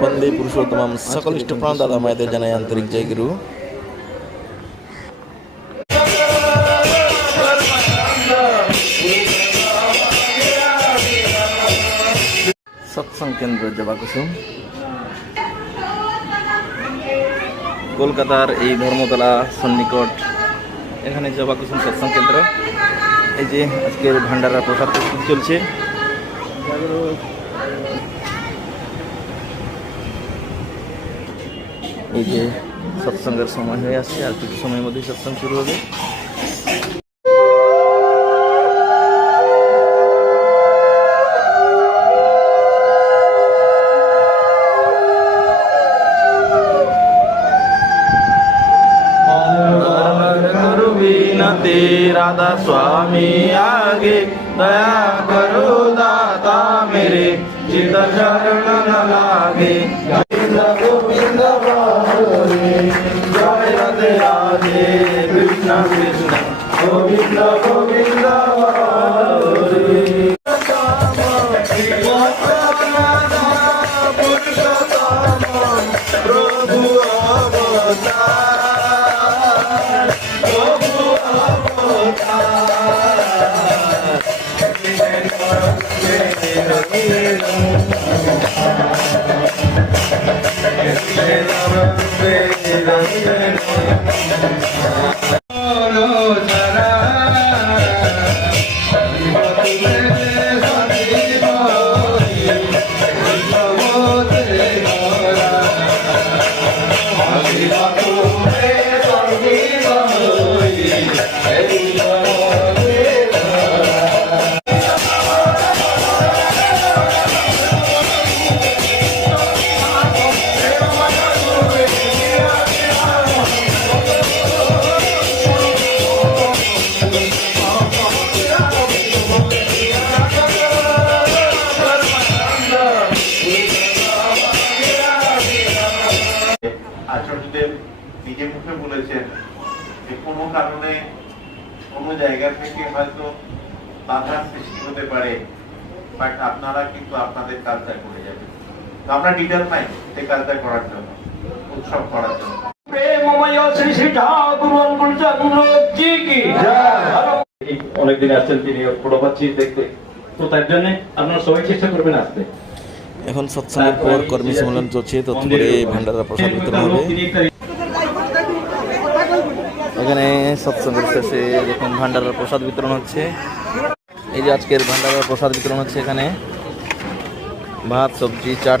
वंदे पुरुषोत्तम सकल इष्टप्राण दादा मायदे जनाय आंतरिक जय गुरु। सत्संग केंद्र जबा कुसुम কলকাতার এই ধর্মতলা সন্নিকট এখানে জবা কুসুম সৎসঙ্গ কেন্দ্র। এই যে আজকের ভান্ডারা প্রসাদ প্রস্তুতি চলছে। এই যে সৎসঙ্গের সময় হয়ে আসছে, আর কিছু সময়ের মধ্যেই সৎসঙ্গ শুরু হবে। राधा स्वामी आगे दया करो दाता मेरे चित शरण न लागे। गोविंद गोविंद बारे जय राधे राधे कृष्ण कृष्ण गोविंद गोविंद बारे। प्रभु আচার্যদেব নিজে মুখে বলেছেন যে কোনো কারণে কোনো জায়গা থেকে হয়তো বাধার সৃষ্টি হতে পারে, বাট আপনারা কিন্তু আপনাদের কাজটা করে যাবেন। তো আমরা ডিটারমাইন্ড সেই কাজটা করার জন্য, উৎসব করার জন্য। প্রেমময় শ্রী শ্রী ঠাকুর অনুকূলচন্দ্র জি কি জয়। অনেকদিন আসছেন তিনি, ফটো পাচ্ছি দেখতে, তো তার জন্য আপনারা সবাই চেষ্টা করবেন আসতে। এখন সৎসঙ্গের পর কর্মী সম্মেলন চলছে, তৎপরে ভান্ডারা প্রসাদ বিতরণ হবে। এখানে সৎসঙ্গের শেষে দেখুন ভান্ডারার প্রসাদ বিতরণ হচ্ছে। এই যে আজকের ভান্ডারার প্রসাদ বিতরণ হচ্ছে, এখানে ভাত সবজি চাট